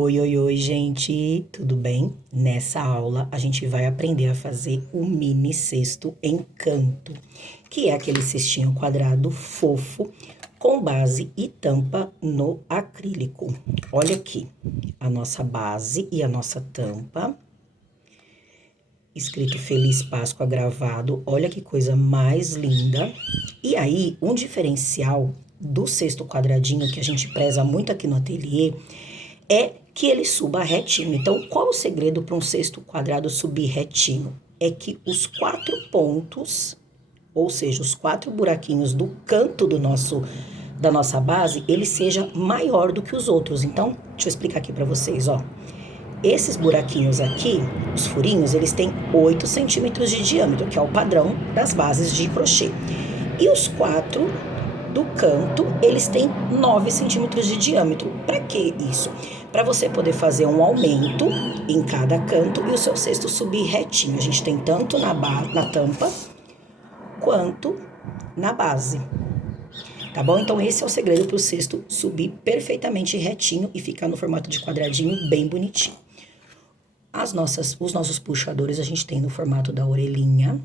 Oi, oi, oi, gente, tudo bem? Nessa aula a gente vai aprender a fazer o mini cesto Encanto, que é aquele cestinho quadrado fofo com base e tampa no acrílico. Olha aqui, a nossa base e a nossa tampa, escrito Feliz Páscoa gravado, olha que coisa mais linda. E aí, um diferencial do cesto quadradinho que a gente preza muito aqui no ateliê é que ele suba retinho. Então, qual o segredo para um cesto quadrado subir retinho? É que os 4 pontos, ou seja, os 4 buraquinhos do canto da nossa base, ele seja maior do que os outros. Então, deixa eu explicar aqui para vocês, ó. Esses buraquinhos aqui, os furinhos, eles têm 8 centímetros de diâmetro, que é o padrão das bases de crochê. E os 4 do canto, eles têm 9 centímetros de diâmetro. Para que isso? Para você poder fazer um aumento em cada canto e o seu cesto subir retinho. A gente tem tanto na tampa quanto na base. Tá bom? Então esse é o segredo para o cesto subir perfeitamente retinho e ficar no formato de quadradinho bem bonitinho. Os nossos puxadores a gente tem no formato da orelhinha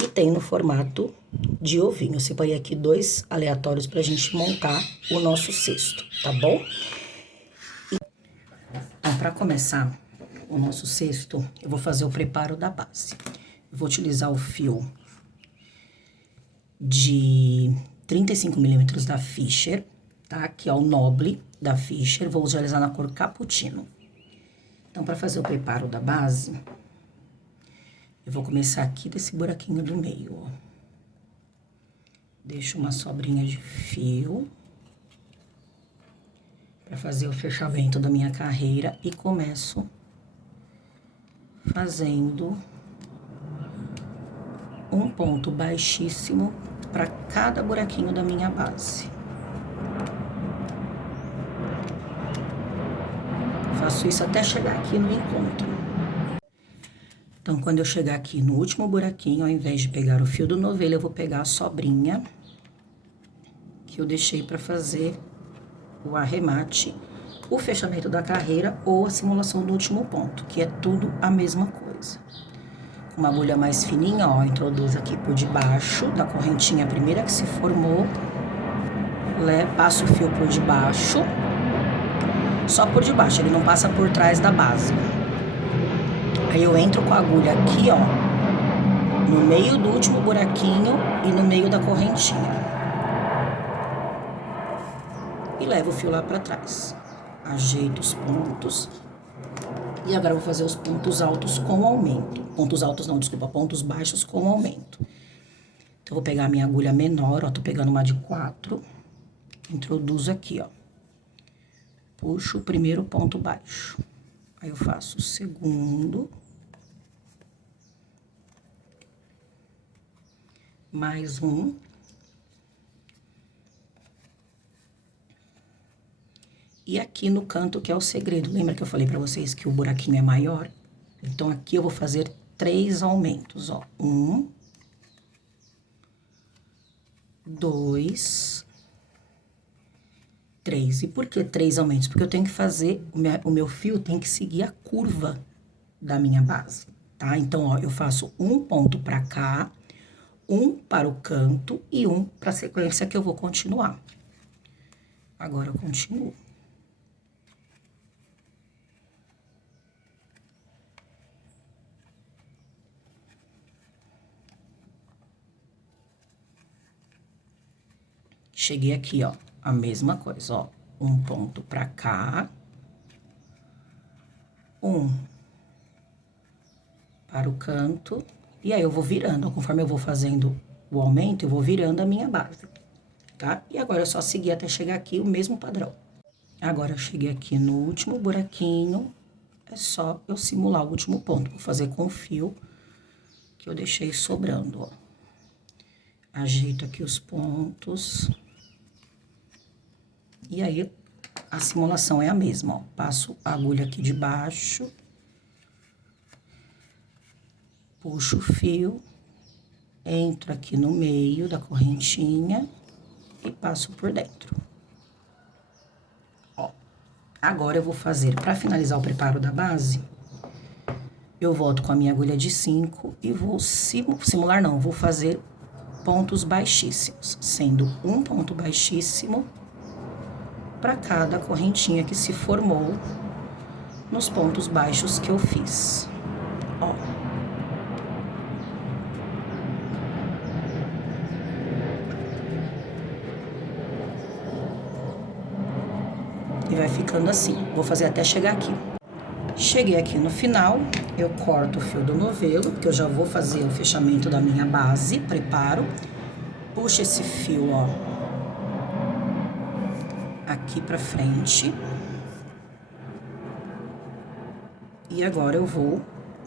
e tem no formato de ovinho. Eu separei aqui 2 aleatórios pra gente montar o nosso cesto, tá bom? Então, pra começar o nosso cesto, eu vou fazer o preparo da base. Eu vou utilizar o fio de 35 milímetros da Fisher, tá? Que é o Noble da Fisher. Vou utilizar na cor Cappuccino. Então, pra fazer o preparo da base, eu vou começar aqui desse buraquinho do meio, ó. Deixo uma sobrinha de fio para fazer o fechamento da minha carreira e começo fazendo um ponto baixíssimo para cada buraquinho da minha base. Faço isso até chegar aqui no encontro. Então, quando eu chegar aqui no último buraquinho, ao invés de pegar o fio do novelo, eu vou pegar a sobrinha que eu deixei para fazer o arremate, o fechamento da carreira ou a simulação do último ponto, que é tudo a mesma coisa. Uma agulha mais fininha, ó, introduz aqui por debaixo da correntinha primeira que se formou, passo o fio por debaixo, só por debaixo, ele não passa por trás da base. Aí eu entro com a agulha aqui, ó, no meio do último buraquinho e no meio da correntinha. E levo o fio lá pra trás. Ajeito os pontos. E agora eu vou fazer os pontos altos com aumento. Pontos altos não, desculpa, pontos baixos com aumento. Então, eu vou pegar a minha agulha menor, ó, tô pegando uma de 4. Introduzo aqui, ó. Puxo o primeiro ponto baixo. Aí eu faço o segundo. Mais um. E aqui no canto, que é o segredo. Lembra que eu falei pra vocês que o buraquinho é maior? Então, aqui eu vou fazer 3 aumentos, ó. 1, 2, 3. E por que 3 aumentos? Porque eu tenho que fazer, o meu fio tem que seguir a curva da minha base, tá? Então, ó, eu faço um ponto pra cá, um para o canto e um pra sequência que eu vou continuar. Agora, eu continuo. Cheguei aqui, ó, a mesma coisa, ó, um ponto pra cá, um para o canto, e aí eu vou virando, conforme eu vou fazendo o aumento, eu vou virando a minha base, tá? E agora é só seguir até chegar aqui o mesmo padrão. Agora, eu cheguei aqui no último buraquinho, é só eu simular o último ponto, vou fazer com o fio que eu deixei sobrando, ó. Ajeito aqui os pontos. E aí, a simulação é a mesma, ó. Passo a agulha aqui de baixo. Puxo o fio. Entro aqui no meio da correntinha. E passo por dentro. Ó. Agora eu vou fazer, para finalizar o preparo da base, eu volto com a minha agulha de 5 e vou simular não, vou fazer pontos baixíssimos, sendo um ponto baixíssimo para cada correntinha que se formou nos pontos baixos que eu fiz. Ó. E vai ficando assim. Vou fazer até chegar aqui. Cheguei aqui no final, eu corto o fio do novelo, que eu já vou fazer o fechamento da minha base, preparo. Puxo esse fio, ó, aqui pra frente. E agora eu vou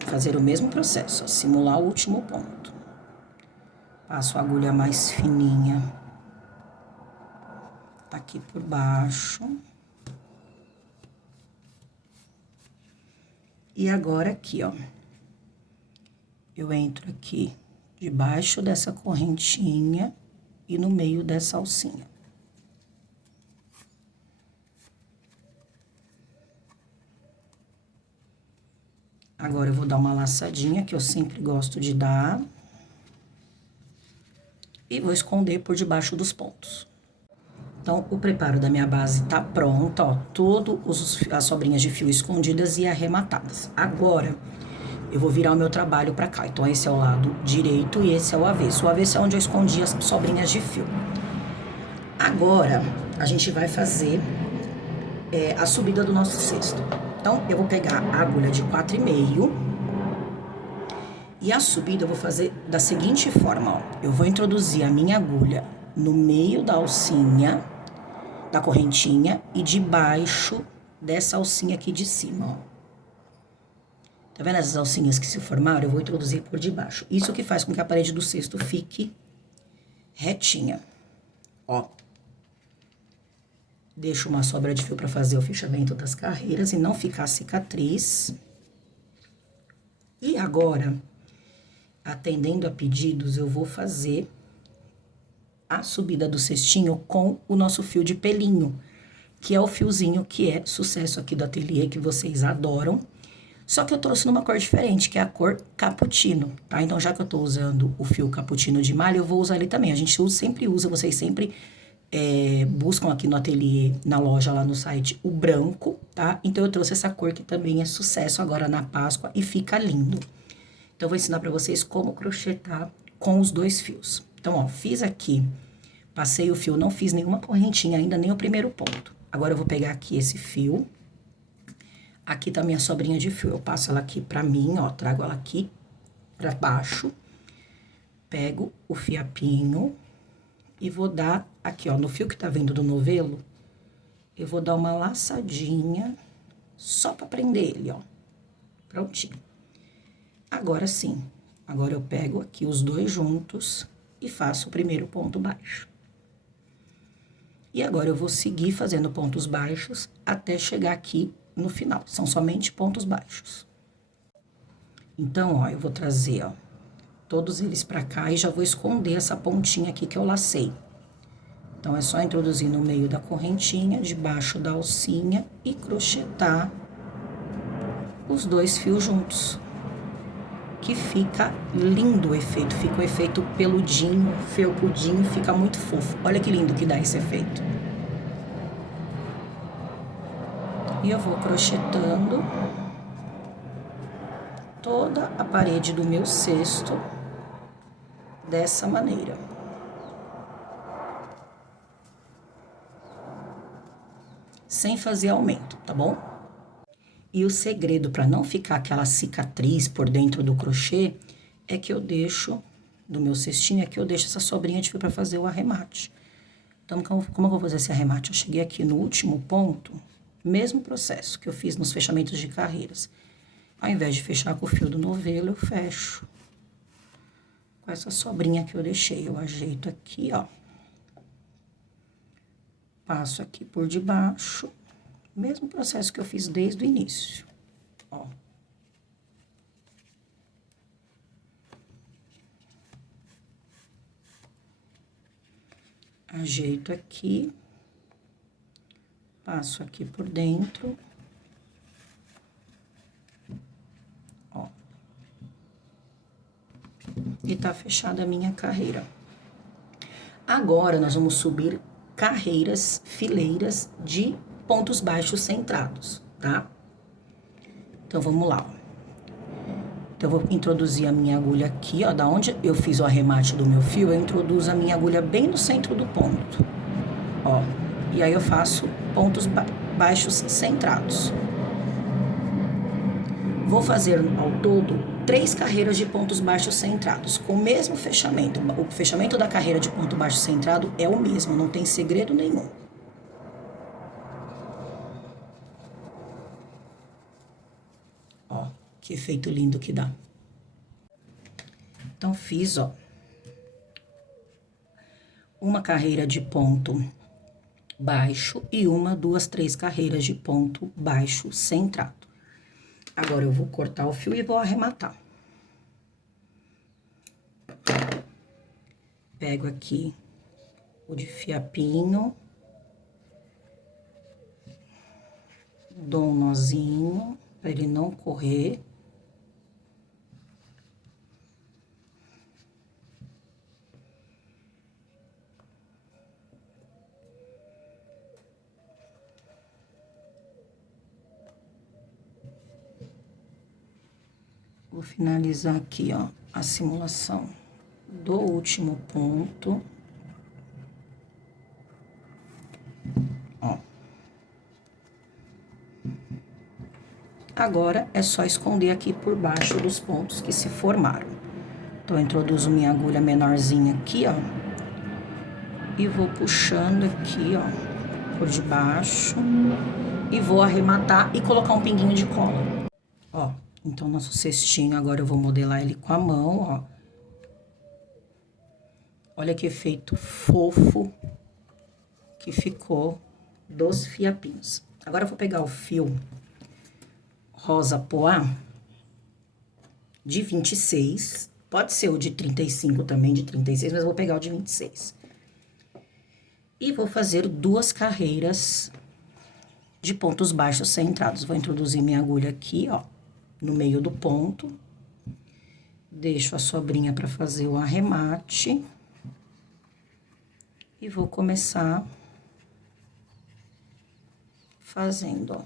fazer o mesmo processo, ó, simular o último ponto. Passo a agulha mais fininha aqui por baixo. E agora aqui, ó, eu entro aqui debaixo dessa correntinha e no meio dessa alcinha. Agora eu vou dar uma laçadinha, que eu sempre gosto de dar. E vou esconder por debaixo dos pontos. Então, o preparo da minha base tá pronto, ó, as sobrinhas de fio escondidas e arrematadas. Agora, eu vou virar o meu trabalho pra cá. Então, esse é o lado direito e esse é o avesso. O avesso é onde eu escondi as sobrinhas de fio. Agora, a gente vai fazer a subida do nosso cesto. Então, eu vou pegar a agulha de 4,5 e a subida eu vou fazer da seguinte forma, ó. Eu vou introduzir a minha agulha no meio da alcinha, da correntinha, e debaixo dessa alcinha aqui de cima, ó. Tá vendo essas alcinhas que se formaram? Eu vou introduzir por debaixo. Isso que faz com que a parede do cesto fique retinha, ó. Deixo uma sobra de fio para fazer o fechamento das carreiras e não ficar cicatriz. E agora, atendendo a pedidos, eu vou fazer a subida do cestinho com o nosso fio de pelinho, que é o fiozinho que é sucesso aqui do ateliê, que vocês adoram. Só que eu trouxe numa cor diferente, que é a cor cappuccino, tá? Então, já que eu tô usando o fio cappuccino de malha, eu vou usar ele também. A gente sempre usa, vocês sempre buscam aqui no ateliê, na loja, lá no site, o branco, tá? Então, eu trouxe essa cor que também é sucesso agora na Páscoa e fica lindo. Então, eu vou ensinar pra vocês como crochetar com os dois fios. Então, ó, fiz aqui, passei o fio, não fiz nenhuma correntinha ainda, nem o primeiro ponto. Agora, eu vou pegar aqui esse fio. Aqui tá minha sobrinha de fio, eu passo ela aqui pra mim, ó, trago ela aqui pra baixo. Pego o fiapinho e vou dar aqui, ó, no fio que tá vindo do novelo, eu vou dar uma laçadinha só pra prender ele, ó. Prontinho. Agora sim, agora eu pego aqui os dois juntos e faço o primeiro ponto baixo. E agora eu vou seguir fazendo pontos baixos até chegar aqui no final. São somente pontos baixos. Então, ó, eu vou trazer, ó, todos eles pra cá e já vou esconder essa pontinha aqui que eu lacei. Então, é só introduzir no meio da correntinha, debaixo da alcinha e crochetar os dois fios juntos. Que fica lindo o efeito, fica o efeito peludinho, felpudinho, fica muito fofo. Olha que lindo que dá esse efeito. E eu vou crochetando toda a parede do meu cesto dessa maneira. Sem fazer aumento, tá bom? E o segredo para não ficar aquela cicatriz por dentro do crochê é que eu deixo, do meu cestinho, é que eu deixo essa sobrinha de fio para fazer o arremate. Então, como eu vou fazer esse arremate? Eu cheguei aqui no último ponto, mesmo processo que eu fiz nos fechamentos de carreiras. Ao invés de fechar com o fio do novelo, eu fecho com essa sobrinha que eu deixei. Eu ajeito aqui, ó. Passo aqui por debaixo. Mesmo processo que eu fiz desde o início, ó. Ajeito aqui. Passo aqui por dentro. Ó. E tá fechada a minha carreira. Agora, nós vamos subir carreiras, fileiras de pontos baixos centrados, tá? Então, vamos lá, ó. Então, eu vou introduzir a minha agulha aqui, ó, da onde eu fiz o arremate do meu fio, eu introduzo a minha agulha bem no centro do ponto, ó. E aí, eu faço pontos baixos centrados. Vou fazer, ao todo, 3 carreiras de pontos baixos centrados, com o mesmo fechamento. O fechamento da carreira de ponto baixo centrado é o mesmo, não tem segredo nenhum. Ó, que efeito lindo que dá. Então, fiz, ó, uma carreira de ponto baixo e 1, 2, 3 carreiras de ponto baixo centrado. Agora, eu vou cortar o fio e vou arrematar. Pego aqui o de fiapinho, dou um nozinho para ele não correr. Vou finalizar aqui, ó, a simulação do último ponto. Ó. Agora, é só esconder aqui por baixo dos pontos que se formaram. Então, eu introduzo minha agulha menorzinha aqui, ó. E vou puxando aqui, ó, por debaixo. E vou arrematar e colocar um pinguinho de cola. Ó, então, nosso cestinho, agora eu vou modelar ele com a mão, ó. Olha que efeito fofo que ficou dos fiapinhos. Agora, eu vou pegar o fio rosa poá de 26, pode ser o de 35 também, de 36, mas eu vou pegar o de 26. E vou fazer 2 carreiras de pontos baixos centrados. Vou introduzir minha agulha aqui, ó, no meio do ponto. Deixo a sobrinha para fazer o arremate. E vou começar fazendo, ó.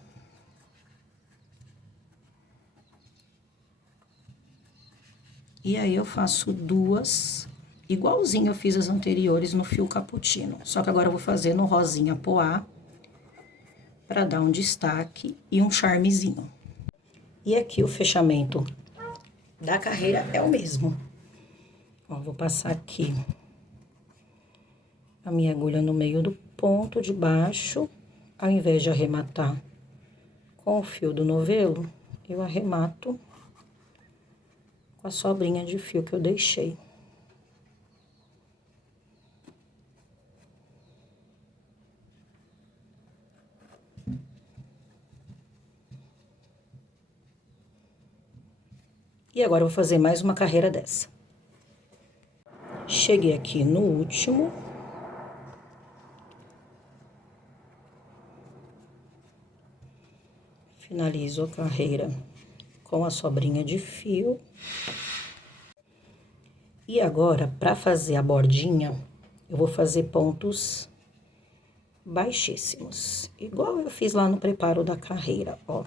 E aí, eu faço 2, igualzinho eu fiz as anteriores no fio cappuccino. Só que agora eu vou fazer no rosinha poá, para dar um destaque e um charmezinho. E aqui o fechamento da carreira é o mesmo. Ó, vou passar aqui a minha agulha no meio do ponto de baixo. Ao invés de arrematar com o fio do novelo, eu arremato com a sobrinha de fio que eu deixei. E agora, eu vou fazer mais uma carreira dessa. Cheguei aqui no último. Finalizo a carreira com a sobrinha de fio. E agora, para fazer a bordinha, eu vou fazer pontos baixíssimos. Igual eu fiz lá no preparo da carreira, ó.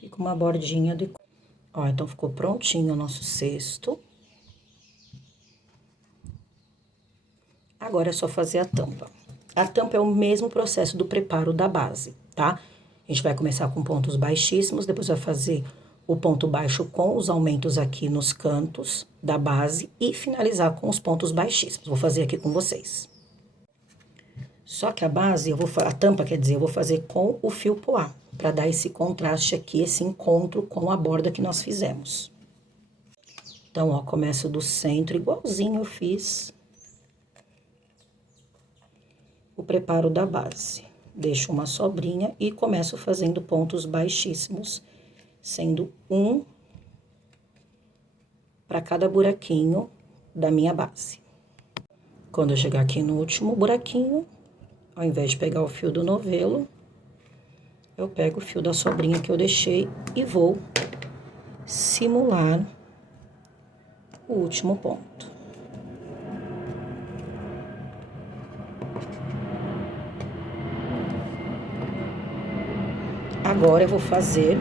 Fica uma bordinha de... Ó, então, ficou prontinho o nosso cesto. Agora, é só fazer a tampa. A tampa é o mesmo processo do preparo da base, tá? A gente vai começar com pontos baixíssimos, depois vai fazer o ponto baixo com os aumentos aqui nos cantos da base e finalizar com os pontos baixíssimos. Vou fazer aqui com vocês. Só que a base, a tampa, quer dizer, eu vou fazer com o fio poá, para dar esse contraste aqui, esse encontro com a borda que nós fizemos. Então, ó, começo do centro, igualzinho eu fiz o preparo da base. Deixo uma sobrinha e começo fazendo pontos baixíssimos, sendo um para cada buraquinho da minha base. Quando eu chegar aqui no último buraquinho, ao invés de pegar o fio do novelo, eu pego o fio da sobrinha que eu deixei e vou simular o último ponto. Agora eu vou fazer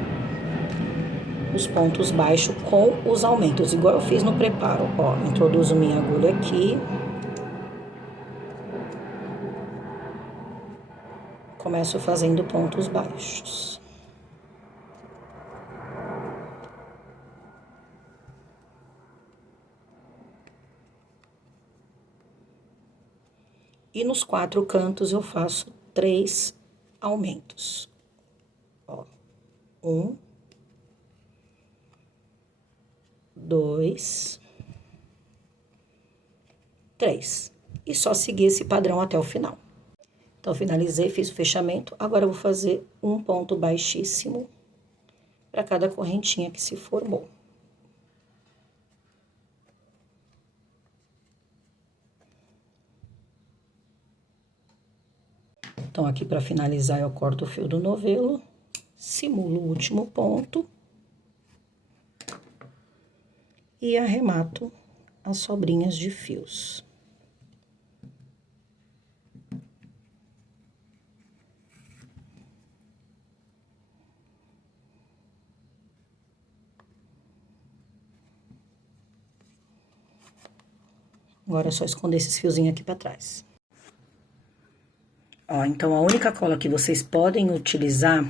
os pontos baixos com os aumentos, igual eu fiz no preparo. Ó, introduzo minha agulha aqui. Começo fazendo pontos baixos. E nos 4 cantos eu faço 3 aumentos. Ó, 1, 2, 3. E só seguir esse padrão até o final. Então, finalizei, fiz o fechamento. Agora, eu vou fazer um ponto baixíssimo para cada correntinha que se formou. Então, aqui para finalizar, eu corto o fio do novelo, simulo o último ponto e arremato as sobrinhas de fios. Agora é só esconder esses fiozinhos aqui para trás. Ó, então, a única cola que vocês podem utilizar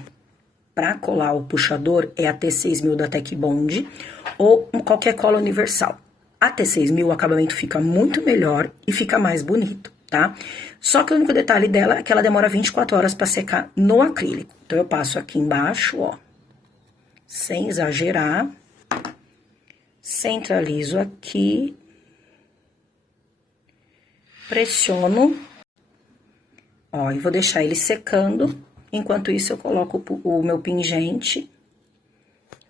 para colar o puxador é a T6000 da Tec Bond ou qualquer cola universal. A T6000, o acabamento fica muito melhor e fica mais bonito, tá? Só que o único detalhe dela é que ela demora 24 horas para secar no acrílico. Então, eu passo aqui embaixo, ó, sem exagerar, centralizo aqui, pressiono, ó, e vou deixar ele secando. Enquanto isso, eu coloco o meu pingente.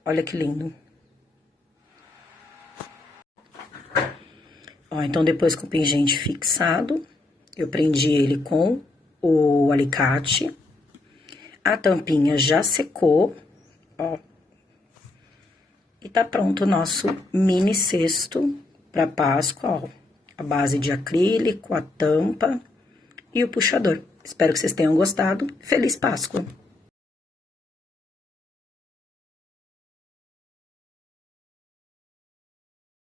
Olha que lindo. Ó, então, depois com o pingente fixado, eu prendi ele com o alicate. A tampinha já secou, ó. E tá pronto o nosso mini cesto para Páscoa, ó. A base de acrílico, a tampa e o puxador. Espero que vocês tenham gostado. Feliz Páscoa!